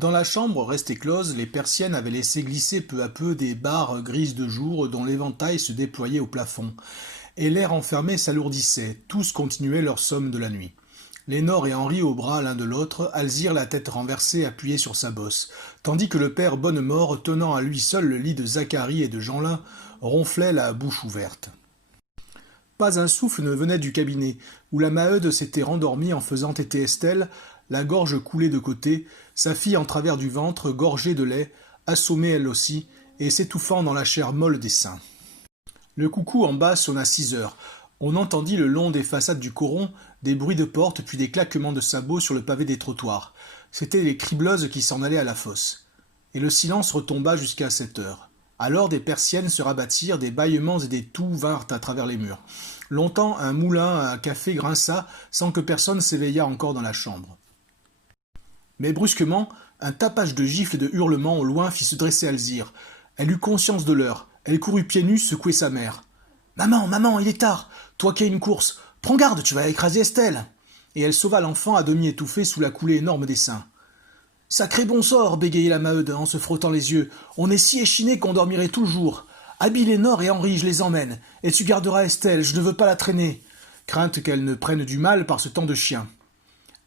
Dans la chambre restée close, les persiennes avaient laissé glisser peu à peu des barres grises de jour dont l'éventail se déployait au plafond, et l'air enfermé s'alourdissait, tous continuaient leur somme de la nuit. Lénore et Henri au bras l'un de l'autre, Alzire la tête renversée appuyée sur sa bosse, tandis que le père Bonnemort, tenant à lui seul le lit de Zacharie et de Jeanlin, ronflait la bouche ouverte. Pas un souffle ne venait du cabinet, où la Maheude s'était rendormie en faisant téter Estelle, la gorge coulée de côté, sa fille en travers du ventre, gorgée de lait, assommée elle aussi, et s'étouffant dans la chair molle des seins. Le coucou en bas sonna 6 heures. On entendit le long des façades du coron des bruits de porte puis des claquements de sabots sur le pavé des trottoirs. C'étaient les cribleuses qui s'en allaient à la fosse. Et le silence retomba jusqu'à 7 heures. Alors des persiennes se rabattirent, des bâillements et des toux vinrent à travers les murs. Longtemps un moulin à café grinça sans que personne s'éveillât encore dans la chambre. Mais brusquement, un tapage de gifles et de hurlements au loin fit se dresser Alzire. Elle eut conscience de l'heure. Elle courut pieds nus secouer sa mère. « Maman, maman, il est tard. Toi qui as une course. Prends garde, tu vas écraser Estelle. » Et elle sauva l'enfant à demi étouffé sous la coulée énorme des seins. « Sacré bon sort, bégayait la Maheude en se frottant les yeux. On est si échinés qu'on dormirait tout le jour. Habille Lénore et Henri, je les emmène. Et tu garderas Estelle, je ne veux pas la traîner. » Crainte qu'elle ne prenne du mal par ce temps de chien.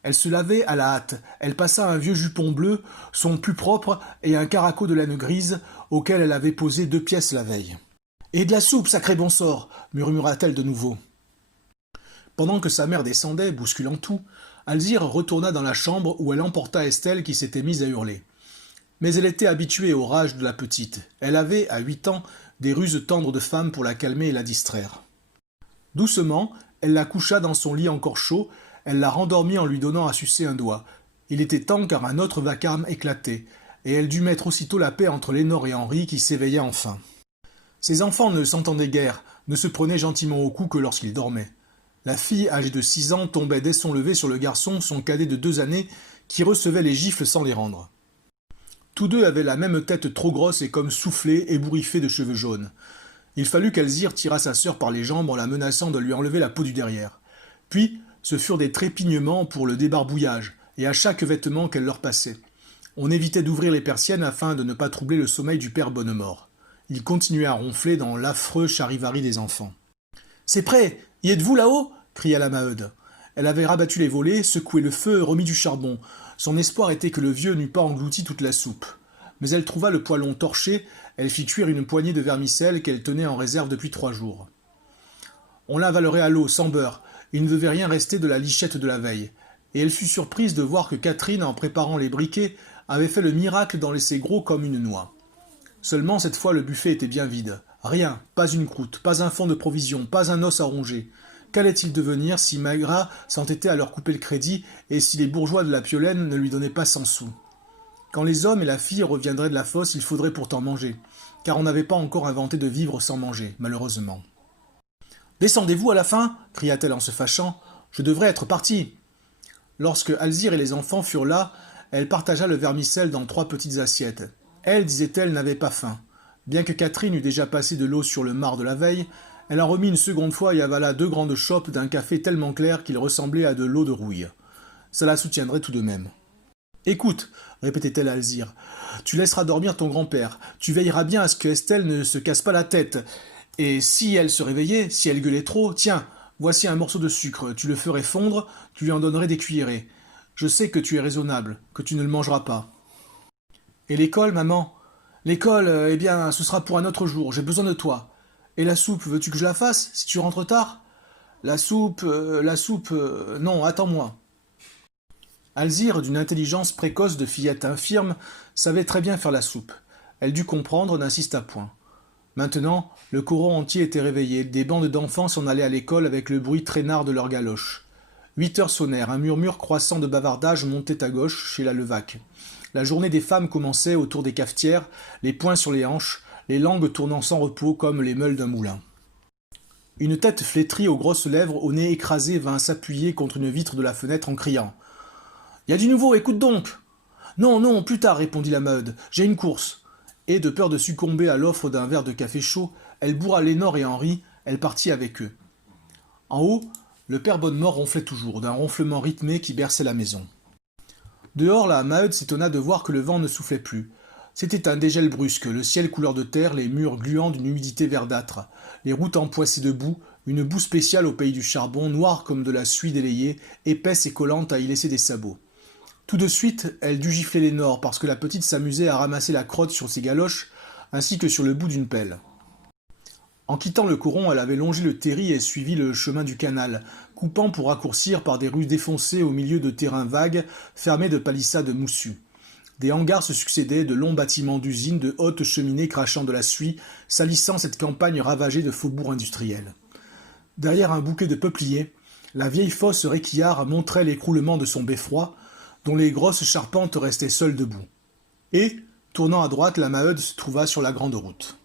Elle se lavait à la hâte. Elle passa un vieux jupon bleu, son plus propre, et un caraco de laine grise, auquel elle avait posé 2 pièces la veille. « Et de la soupe, sacré bon sort !» murmura-t-elle de nouveau. Pendant que sa mère descendait, bousculant tout, Alzire retourna dans la chambre où elle emporta Estelle qui s'était mise à hurler. Mais elle était habituée au rage de la petite. Elle avait, à 8 ans, des ruses tendres de femme pour la calmer et la distraire. Doucement, elle la coucha dans son lit encore chaud. Elle la rendormit en lui donnant à sucer un doigt. Il était temps car un autre vacarme éclatait, et elle dut mettre aussitôt la paix entre Lénore et Henri qui s'éveillaient enfin. Ces enfants ne s'entendaient guère, ne se prenaient gentiment au cou que lorsqu'ils dormaient. La fille, âgée de 6 ans, tombait dès son lever sur le garçon, son cadet de 2 années, qui recevait les gifles sans les rendre. Tous deux avaient la même tête trop grosse et comme soufflée, ébouriffée de cheveux jaunes. Il fallut qu'Alzire tirât sa sœur par les jambes en la menaçant de lui enlever la peau du derrière. Puis, ce furent des trépignements pour le débarbouillage, et à chaque vêtement qu'elle leur passait. On évitait d'ouvrir les persiennes afin de ne pas troubler le sommeil du père Bonnemort. Il continuait à ronfler dans l'affreux charivari des enfants. « C'est prêt. Y êtes-vous là-haut » cria la Maheude. Elle avait rabattu les volets, secoué le feu et remis du charbon. Son espoir était que le vieux n'eût pas englouti toute la soupe. Mais elle trouva le poêlon torché, elle fit cuire une poignée de vermicelle qu'elle tenait en réserve depuis 3 jours. On l'avalerait à l'eau, sans beurre. Il ne devait rien rester de la lichette de la veille. Et elle fut surprise de voir que Catherine, en préparant les briquets, avait fait le miracle d'en laisser gros comme une noix. Seulement, cette fois, le buffet était bien vide. Rien, pas une croûte, pas un fond de provisions, pas un os à ronger. Qu'allait-il devenir si Maigrat s'entêtait à leur couper le crédit et si les bourgeois de la Piolaine ne lui donnaient pas 100 sous? Quand les hommes et la fille reviendraient de la fosse, il faudrait pourtant manger, car on n'avait pas encore inventé de vivre sans manger, malheureusement. « Descendez-vous à la fin » cria-t-elle en se fâchant. « Je devrais être partie. » Lorsque Alzire et les enfants furent là, elle partagea le vermicelle dans 3 petites assiettes. Elle, disait-elle, n'avait pas faim. Bien que Catherine eût déjà passé de l'eau sur le marc de la veille, elle en remit une seconde fois et avala 2 grandes chopes d'un café tellement clair qu'il ressemblait à de l'eau de rouille. Ça la soutiendrait tout de même. « Écoute, » répétait-elle à Alzire, « tu laisseras dormir ton grand-père. Tu veilleras bien à ce que Estelle ne se casse pas la tête. Et si elle se réveillait, si elle gueulait trop, tiens, voici un morceau de sucre, tu le ferais fondre, tu lui en donnerais des cuillerées. Je sais que tu es raisonnable, que tu ne le mangeras pas. » « Et l'école, maman ? L'école, eh bien, ce sera pour un autre jour, j'ai besoin de toi. Et la soupe, veux-tu que je la fasse, si tu rentres tard ? La soupe, non, attends-moi. » Alzire, d'une intelligence précoce de fillette infirme, savait très bien faire la soupe. Elle dut comprendre, n'insista point. Maintenant, le coron entier était réveillé, des bandes d'enfants s'en allaient à l'école avec le bruit traînard de leurs galoches. 8 heures sonnèrent, un murmure croissant de bavardage montait à gauche, chez la Levaque. La journée des femmes commençait autour des cafetières, les poings sur les hanches, les langues tournant sans repos comme les meules d'un moulin. Une tête flétrie aux grosses lèvres, au nez écrasé, vint s'appuyer contre une vitre de la fenêtre en criant « Y a du nouveau, écoute donc !»« Non, non, plus tard, répondit la Maheude, j'ai une course. » Et, de peur de succomber à l'offre d'un verre de café chaud, elle bourra Lénore et Henri, elle partit avec eux. En haut, le père Bonnemort ronflait toujours, d'un ronflement rythmé qui berçait la maison. Dehors, la Maheude s'étonna de voir que le vent ne soufflait plus. C'était un dégel brusque, le ciel couleur de terre, les murs gluants d'une humidité verdâtre, les routes empoissées de boue, une boue spéciale au pays du charbon, noire comme de la suie délayée, épaisse et collante à y laisser des sabots. Tout de suite, elle dut gifler Lénore parce que la petite s'amusait à ramasser la crotte sur ses galoches, ainsi que sur le bout d'une pelle. En quittant le coron, elle avait longé le terri et suivi le chemin du canal, coupant pour raccourcir par des rues défoncées au milieu de terrains vagues, fermés de palissades moussues. Des hangars se succédaient, de longs bâtiments d'usines, de hautes cheminées crachant de la suie, salissant cette campagne ravagée de faubourgs industriels. Derrière un bouquet de peupliers, la vieille fosse Réquillart montrait l'écroulement de son beffroi, dont les grosses charpentes restaient seules debout. Et, tournant à droite, la Maheude se trouva sur la grande route.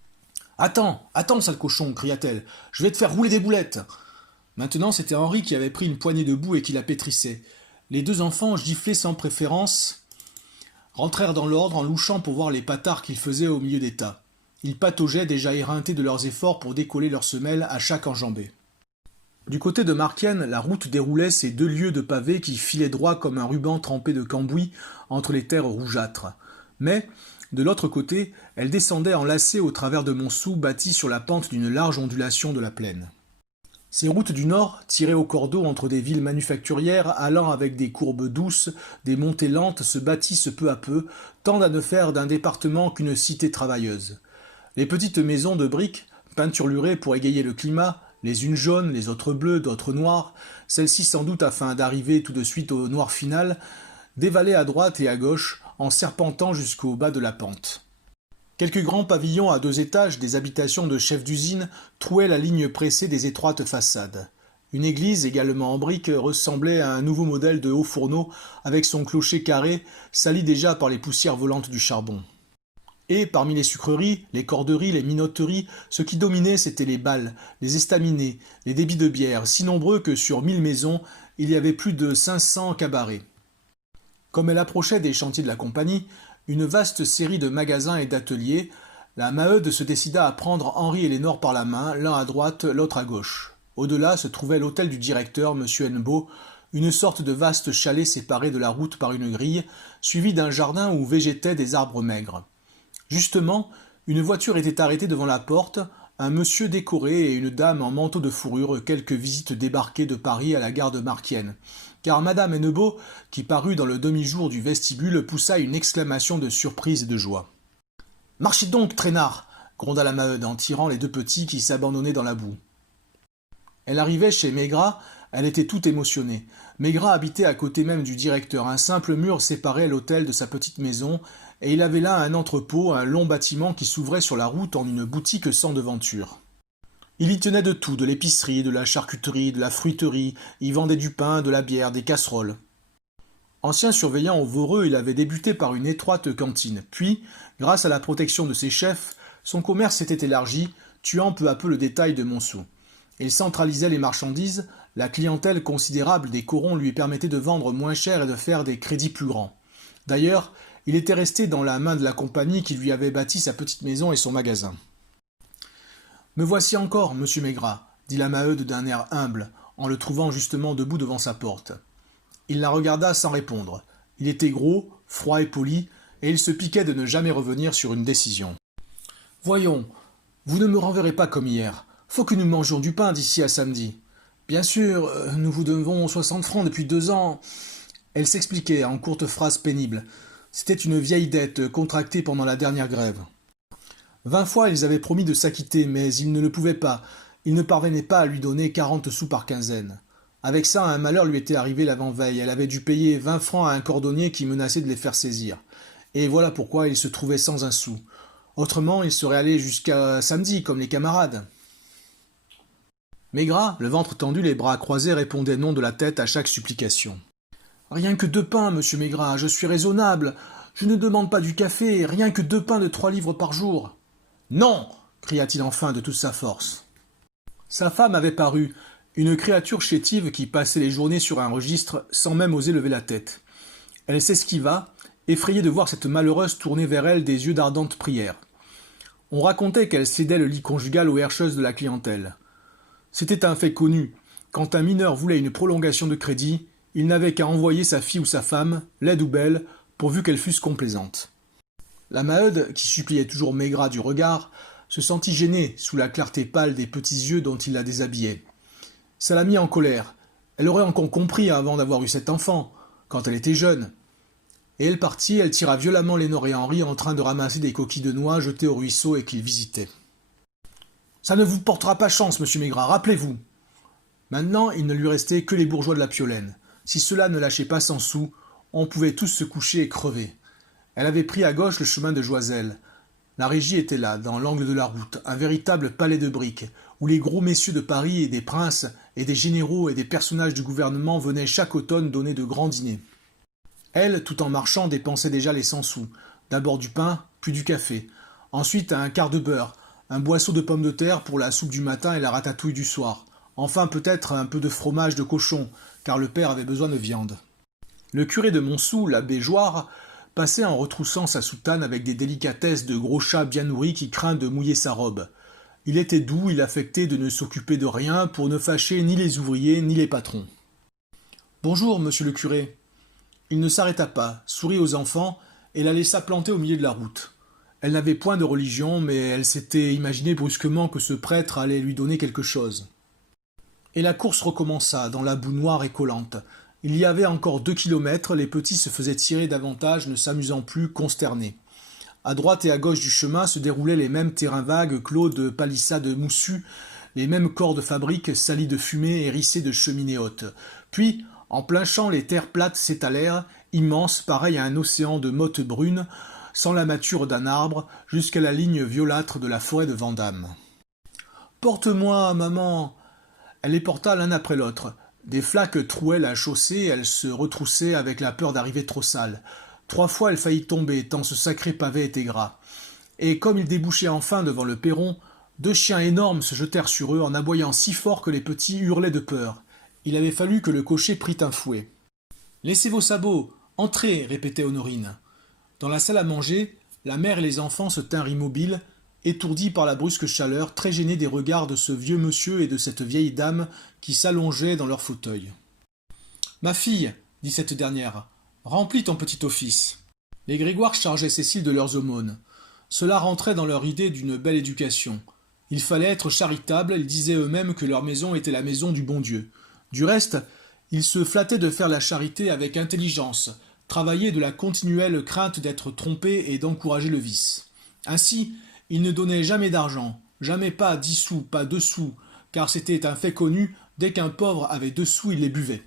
« Attends, attends, sale cochon !» cria-t-elle. « Je vais te faire rouler des boulettes !» Maintenant, c'était Henri qui avait pris une poignée de boue et qui la pétrissait. Les deux enfants, giflés sans préférence, rentrèrent dans l'ordre en louchant pour voir les patards qu'ils faisaient au milieu des tas. Ils pataugeaient, déjà éreintés de leurs efforts pour décoller leurs semelles à chaque enjambée. Du côté de Marquienne, la route déroulait ses 2 lieues de pavés qui filaient droit comme un ruban trempé de cambouis entre les terres rougeâtres. Mais, de l'autre côté, elle descendait en lacets au travers de Montsou bâtis sur la pente d'une large ondulation de la plaine. Ces routes du nord, tirées au cordeau entre des villes manufacturières, allant avec des courbes douces, des montées lentes, se bâtissent peu à peu, tendent à ne faire d'un département qu'une cité travailleuse. Les petites maisons de briques, peinturlurées pour égayer le climat, les unes jaunes, les autres bleues, d'autres noires, celles-ci sans doute afin d'arriver tout de suite au noir final, dévalaient à droite et à gauche, en serpentant jusqu'au bas de la pente. Quelques grands pavillons à 2 étages, des habitations de chefs d'usine, trouaient la ligne pressée des étroites façades. Une église, également en briques, ressemblait à un nouveau modèle de haut fourneau, avec son clocher carré, sali déjà par les poussières volantes du charbon. Et, parmi les sucreries, les corderies, les minoteries, ce qui dominait, c'étaient les bals, les estaminets, les débits de bière, si nombreux que sur 1000 maisons, il y avait plus de 500 cabarets. Comme elle approchait des chantiers de la compagnie, une vaste série de magasins et d'ateliers, la Maheude se décida à prendre Henri et Lénore par la main, l'un à droite, l'autre à gauche. Au-delà se trouvait l'hôtel du directeur, M. Hennebeau, une sorte de vaste chalet séparé de la route par une grille, suivi d'un jardin où végétaient des arbres maigres. Justement, une voiture était arrêtée devant la porte, un monsieur décoré et une dame en manteau de fourrure, quelques visites débarquées de Paris à la gare de Marquienne. Car madame Hennebeau, qui parut dans le demi-jour du vestibule, poussa une exclamation de surprise et de joie. « Marchez donc, traînard !» gronda la Maheude en tirant les 2 petits qui s'abandonnaient dans la boue. Elle arrivait chez Maigrat, elle était toute émotionnée. Maigrat habitait à côté même du directeur, un simple mur séparait l'hôtel de sa petite maison, et il avait là un entrepôt, un long bâtiment qui s'ouvrait sur la route en une boutique sans devanture. Il y tenait de tout, de l'épicerie, de la charcuterie, de la fruiterie, y vendait du pain, de la bière, des casseroles. Ancien surveillant au Voreux, il avait débuté par une étroite cantine, puis, grâce à la protection de ses chefs, son commerce s'était élargi, tuant peu à peu le détail de Montsou. Il centralisait les marchandises, la clientèle considérable des corons lui permettait de vendre moins cher et de faire des crédits plus grands. D'ailleurs, il était resté dans la main de la compagnie qui lui avait bâti sa petite maison et son magasin. « Me voici encore, monsieur Maigrat, » dit la Maheude d'un air humble, en le trouvant justement debout devant sa porte. Il la regarda sans répondre. Il était gros, froid et poli, et il se piquait de ne jamais revenir sur une décision. « Voyons, vous ne me renverrez pas comme hier. Faut que nous mangions du pain d'ici à samedi. Bien sûr, nous vous devons 60 francs depuis 2 ans. » Elle s'expliquait en courtes phrases pénibles. C'était une vieille dette contractée pendant la dernière grève. 20 fois ils avaient promis de s'acquitter, mais ils ne le pouvaient pas. Ils ne parvenaient pas à lui donner 40 sous par quinzaine. Avec ça, un malheur lui était arrivé l'avant-veille. Elle avait dû payer 20 francs à un cordonnier qui menaçait de les faire saisir. Et voilà pourquoi il se trouvait sans un sou. Autrement, il serait allé jusqu'à samedi, comme les camarades. Maigrat, le ventre tendu, les bras croisés, répondait non de la tête à chaque supplication. « Rien que 2 pains, monsieur Maigrat, je suis raisonnable. Je ne demande pas du café, rien que 2 pains de 3 livres par jour. »« Non !» cria-t-il enfin de toute sa force. Sa femme avait paru, une créature chétive qui passait les journées sur un registre sans même oser lever la tête. Elle s'esquiva, effrayée de voir cette malheureuse tourner vers elle des yeux d'ardente prière. On racontait qu'elle cédait le lit conjugal aux herscheuses de la clientèle. C'était un fait connu. Quand un mineur voulait une prolongation de crédit, Il n'avait qu'à envoyer sa fille ou sa femme, laide ou belle, pourvu qu'elle fusse complaisante. La Maheude, qui suppliait toujours Maigrat du regard, se sentit gênée sous la clarté pâle des petits yeux dont il la déshabillait. Ça la mit en colère. Elle aurait encore compris avant d'avoir eu cet enfant, quand elle était jeune. Et elle partit, elle tira violemment Lénore et Henri en train de ramasser des coquilles de noix jetées au ruisseau et qu'ils visitaient. « Ça ne vous portera pas chance, monsieur Maigrat, rappelez-vous !» Maintenant, il ne lui restait que les bourgeois de la Piolaine. Si cela ne lâchait pas 100 sous, on pouvait tous se coucher et crever. Elle avait pris à gauche le chemin de Joiselle. La régie était là, dans l'angle de la route, un véritable palais de briques, où les gros messieurs de Paris et des princes, et des généraux et des personnages du gouvernement venaient chaque automne donner de grands dîners. Elle, tout en marchant, dépensait déjà les 100 sous. D'abord du pain, puis du café. Ensuite un quart de beurre, un boisseau de pommes de terre pour la soupe du matin et la ratatouille du soir. Enfin peut-être un peu de fromage de cochon, car le père avait besoin de viande. Le curé de Montsou, l'abbé Joire, passait en retroussant sa soutane avec des délicatesses de gros chat bien nourri qui craint de mouiller sa robe. Il était doux, il affectait de ne s'occuper de rien pour ne fâcher ni les ouvriers ni les patrons. « Bonjour, monsieur le curé. » Il ne s'arrêta pas, sourit aux enfants et la laissa planter au milieu de la route. Elle n'avait point de religion, mais elle s'était imaginé brusquement que ce prêtre allait lui donner quelque chose. Et la course recommença, dans la boue noire et collante. Il y avait encore 2 kilomètres, les petits se faisaient tirer davantage, ne s'amusant plus, consternés. À droite et à gauche du chemin se déroulaient les mêmes terrains vagues, clos de palissades moussues, les mêmes corps de fabrique salis de fumée, hérissés de cheminées hautes. Puis, en plein champ, les terres plates s'étalèrent, immenses, pareilles à un océan de mottes brunes, sans la mâture d'un arbre, jusqu'à la ligne violâtre de la forêt de Vandame. « Porte-moi, maman !» Elle les porta l'un après l'autre. Des flaques trouaient la chaussée, elle se retroussait avec la peur d'arriver trop sale. 3 fois elle faillit tomber, tant ce sacré pavé était gras. Et comme ils débouchaient enfin devant le perron, 2 chiens énormes se jetèrent sur eux en aboyant si fort que les petits hurlaient de peur. Il avait fallu que le cocher prît un fouet. « Laissez vos sabots, entrez !» répétait Honorine. Dans la salle à manger, la mère et les enfants se tinrent immobiles, étourdis par la brusque chaleur, très gênés des regards de ce vieux monsieur et de cette vieille dame qui s'allongeaient dans leur fauteuil. « Ma fille, dit cette dernière, remplis ton petit office. » Les Grégoire chargeaient Cécile de leurs aumônes. Cela rentrait dans leur idée d'une belle éducation. Il fallait être charitable, ils disaient eux-mêmes que leur maison était la maison du bon Dieu. Du reste, ils se flattaient de faire la charité avec intelligence, travailler de la continuelle crainte d'être trompés et d'encourager le vice. Ainsi, ils ne donnaient jamais d'argent, jamais pas 10 sous, pas 2 sous, car c'était un fait connu, dès qu'un pauvre avait 2 sous, il les buvait.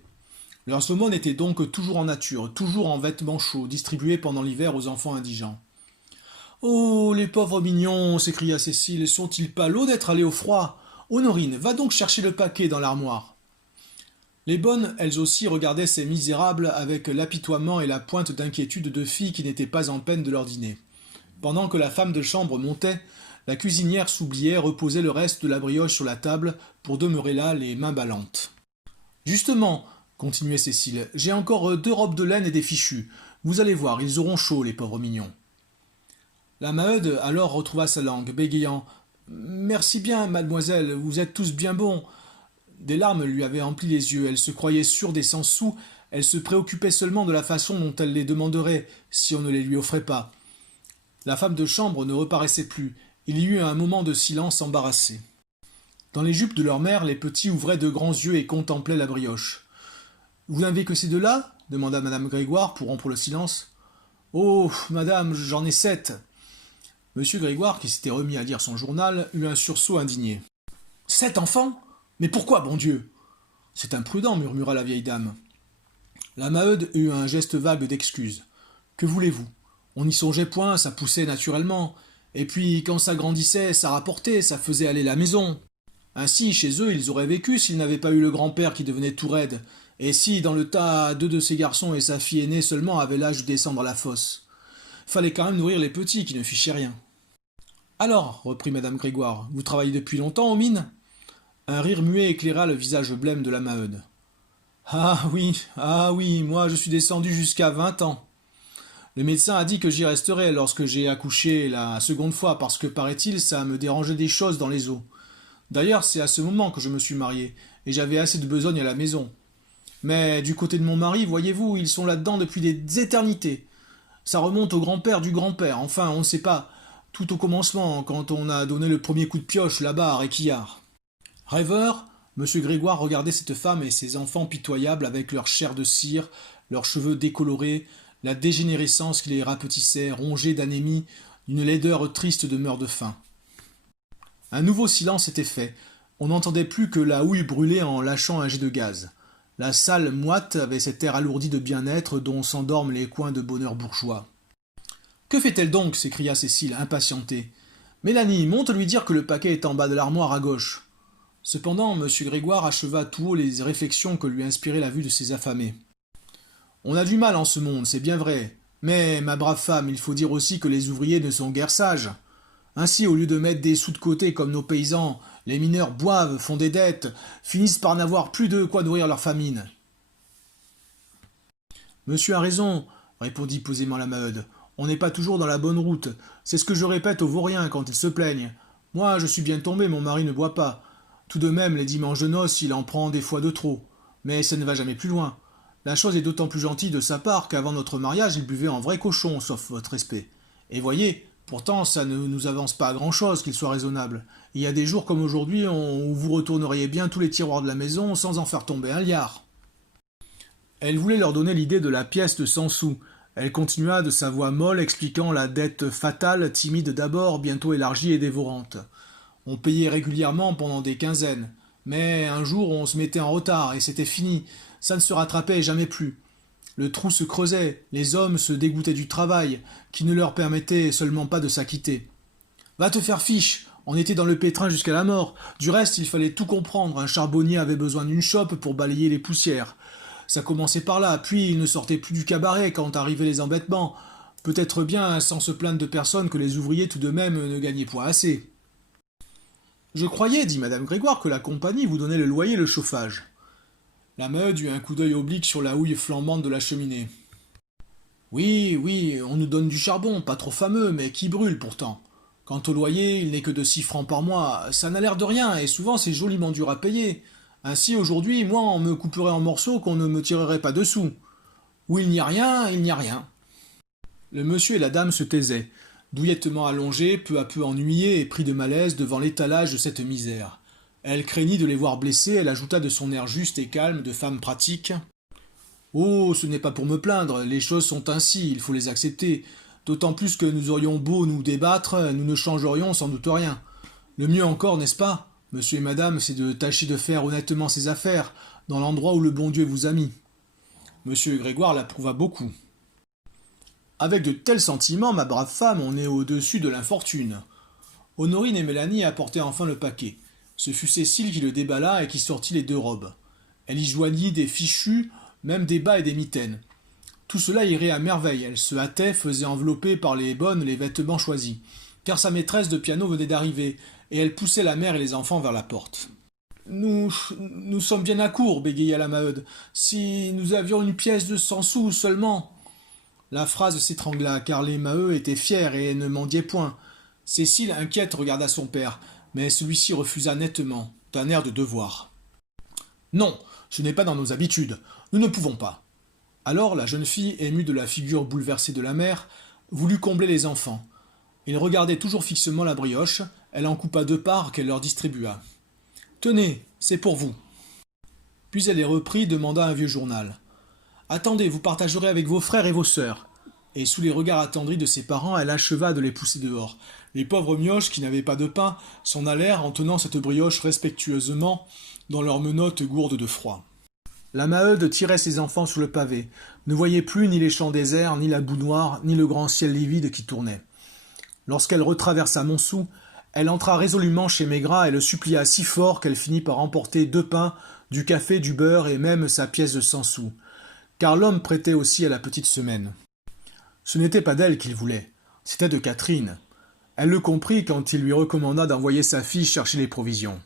Leurs aumônes étaient donc toujours en nature, toujours en vêtements chauds, distribués pendant l'hiver aux enfants indigents. « Oh, les pauvres mignons !» s'écria Cécile, « sont-ils pas lots d'être allés au froid ? Honorine, va donc chercher le paquet dans l'armoire. » Les bonnes, elles aussi, regardaient ces misérables avec l'apitoiement et la pointe d'inquiétude de filles qui n'étaient pas en peine de leur dîner. Pendant que la femme de chambre montait, la cuisinière s'oubliait, reposait le reste de la brioche sur la table pour demeurer là, les mains ballantes. « Justement, continuait Cécile, j'ai encore 2 robes de laine et des fichus. Vous allez voir, ils auront chaud, les pauvres mignons. » La Maheude alors retrouva sa langue, bégayant. « Merci bien, mademoiselle, vous êtes tous bien bons. » Des larmes lui avaient empli les yeux, elle se croyait sûre des 100 sous, elle se préoccupait seulement de la façon dont elle les demanderait, si on ne les lui offrait pas. La femme de chambre ne reparaissait plus. Il y eut un moment de silence embarrassé. Dans les jupes de leur mère, les petits ouvraient de grands yeux et contemplaient la brioche. « Vous n'avez que ces 2-là » demanda madame Grégoire pour rompre le silence. « Oh, madame, j'en ai 7. » Monsieur Grégoire, qui s'était remis à lire son journal, eut un sursaut indigné. « 7 enfants ? Mais pourquoi, bon Dieu ?» ?»« C'est imprudent, murmura la vieille dame. La Maheude eut un geste vague d'excuse. « Que voulez-vous ? On n'y songeait point, ça poussait naturellement. Et puis, quand ça grandissait, ça rapportait, ça faisait aller la maison. Ainsi, chez eux, ils auraient vécu s'ils n'avaient pas eu le grand-père qui devenait tout raide, et si, dans le tas, 2 de ses garçons et sa fille aînée seulement avaient l'âge de descendre à la fosse. Fallait quand même nourrir les petits qui ne fichaient rien. »« Alors, reprit madame Grégoire, vous travaillez depuis longtemps aux mines ?» Un rire muet éclaira le visage blême de la Maheude. « Ah oui, moi je suis descendu jusqu'à 20 ans. Le médecin a dit que j'y resterais lorsque j'ai accouché la seconde fois, parce que, paraît-il, ça me dérangeait des choses dans les os. D'ailleurs, c'est à ce moment que je me suis marié, et j'avais assez de besogne à la maison. Mais du côté de mon mari, voyez-vous, ils sont là-dedans depuis des éternités. Ça remonte au grand-père du grand-père, enfin, on ne sait pas, tout au commencement, quand on a donné le premier coup de pioche là-bas à Réquillart. Rêveur, M. Grégoire regardait cette femme et ses enfants pitoyables avec leur chair de cire, leurs cheveux décolorés, la dégénérescence qui les rapetissait, rongés d'anémie, d'une laideur triste de meurt-de-faim. Un nouveau silence était fait. On n'entendait plus que la houille brûler en lâchant un jet de gaz. La salle moite avait cet air alourdi de bien-être dont s'endorment les coins de bonheur bourgeois. « Que fait-elle donc » s'écria Cécile, impatientée. « Mélanie, monte lui dire que le paquet est en bas de l'armoire à gauche. » Cependant, M. Grégoire acheva tout haut les réflexions que lui inspirait la vue de ces affamés. « On a du mal en ce monde, c'est bien vrai. Mais, ma brave femme, il faut dire aussi que les ouvriers ne sont guère sages. Ainsi, au lieu de mettre des sous de côté comme nos paysans, les mineurs boivent, font des dettes, finissent par n'avoir plus de quoi nourrir leur famine. »« Monsieur a raison, » répondit posément la Maheude. « On n'est pas toujours dans la bonne route. C'est ce que je répète aux vauriens quand ils se plaignent. Moi, je suis bien tombé, mon mari ne boit pas. Tout de même, les dimanches de noces, il en prend des fois de trop. Mais ça ne va jamais plus loin. La chose est d'autant plus gentille de sa part qu'avant notre mariage, il buvait en vrai cochon, sauf votre respect. Et voyez, pourtant, ça ne nous avance pas à grand-chose qu'il soit raisonnable. Il y a des jours comme aujourd'hui où vous retourneriez bien tous les tiroirs de la maison sans en faire tomber un liard. » Elle voulait leur donner l'idée de la pièce de 100 sous. Elle continua de sa voix molle, expliquant la dette fatale, timide d'abord, bientôt élargie et dévorante. On payait régulièrement pendant des quinzaines. Mais un jour, on se mettait en retard, et c'était fini. Ça ne se rattrapait jamais plus. Le trou se creusait, les hommes se dégoûtaient du travail, qui ne leur permettait seulement pas de s'acquitter. « Va te faire fiche ! On était dans le pétrin jusqu'à la mort. Du reste, il fallait tout comprendre. Un charbonnier avait besoin d'une chope pour balayer les poussières. Ça commençait par là, puis il ne sortait plus du cabaret quand arrivaient les embêtements. Peut-être bien, sans se plaindre de personne, que les ouvriers tout de même ne gagnaient point assez. »« Je croyais, dit madame Grégoire, que la compagnie vous donnait le loyer et le chauffage. » La Maheude eut un coup d'œil oblique sur la houille flambante de la cheminée. « Oui, oui, on nous donne du charbon, pas trop fameux, mais qui brûle pourtant. Quant au loyer, il n'est que de 6 francs par mois. Ça n'a l'air de rien, et souvent c'est joliment dur à payer. Ainsi, aujourd'hui, moi, on me couperait en morceaux qu'on ne me tirerait pas dessous. Où il n'y a rien, il n'y a rien. » Le monsieur et la dame se taisaient, douillettement allongés, peu à peu ennuyés et pris de malaise devant l'étalage de cette misère. Elle craignit de les voir blessés, elle ajouta de son air juste et calme de femme pratique. « Oh, ce n'est pas pour me plaindre, les choses sont ainsi, il faut les accepter. D'autant plus que nous aurions beau nous débattre, nous ne changerions sans doute rien. Le mieux encore, n'est-ce pas, monsieur et madame, c'est de tâcher de faire honnêtement ses affaires, dans l'endroit où le bon Dieu vous a mis. » Monsieur Grégoire l'approuva beaucoup. « Avec de tels sentiments, ma brave femme, on est au-dessus de l'infortune. » Honorine et Mélanie apportaient enfin le paquet. Ce fut Cécile qui le déballa et qui sortit les 2 robes. Elle y joignit des fichus, même des bas et des mitaines. Tout cela irait à merveille, elle se hâtait, faisait envelopper par les bonnes les vêtements choisis, car sa maîtresse de piano venait d'arriver, et elle poussait la mère et les enfants vers la porte. « Nous sommes bien à court, bégaya la Maheude. Si nous avions une pièce de 100 sous seulement. » La phrase s'étrangla, car les Maheu étaient fiers et ne mendiaient point. Cécile, inquiète, regarda son père, mais celui-ci refusa nettement, d'un air de devoir. « Non, ce n'est pas dans nos habitudes, nous ne pouvons pas. » Alors la jeune fille, émue de la figure bouleversée de la mère, voulut combler les enfants. Ils regardaient toujours fixement la brioche, elle en coupa 2 parts qu'elle leur distribua. « Tenez, c'est pour vous. » Puis elle les reprit, demanda un vieux journal. « Attendez, vous partagerez avec vos frères et vos sœurs. » Et sous les regards attendris de ses parents, elle acheva de les pousser dehors. Les pauvres mioches, qui n'avaient pas de pain, s'en allèrent en tenant cette brioche respectueusement dans leurs menottes gourdes de froid. La Maheude tirait ses enfants sous le pavé, ne voyait plus ni les champs déserts, ni la boue noire, ni le grand ciel livide qui tournait. Lorsqu'elle retraversa Montsou, elle entra résolument chez Maigrat et le supplia si fort qu'elle finit par emporter 2 pains, du café, du beurre et même sa pièce de 100 sous. Car l'homme prêtait aussi à la petite semaine. Ce n'était pas d'elle qu'il voulait, c'était de Catherine. Elle le comprit quand il lui recommanda d'envoyer sa fille chercher les provisions.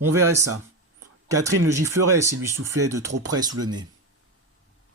On verrait ça. Catherine le giflerait s'il lui soufflait de trop près sous le nez.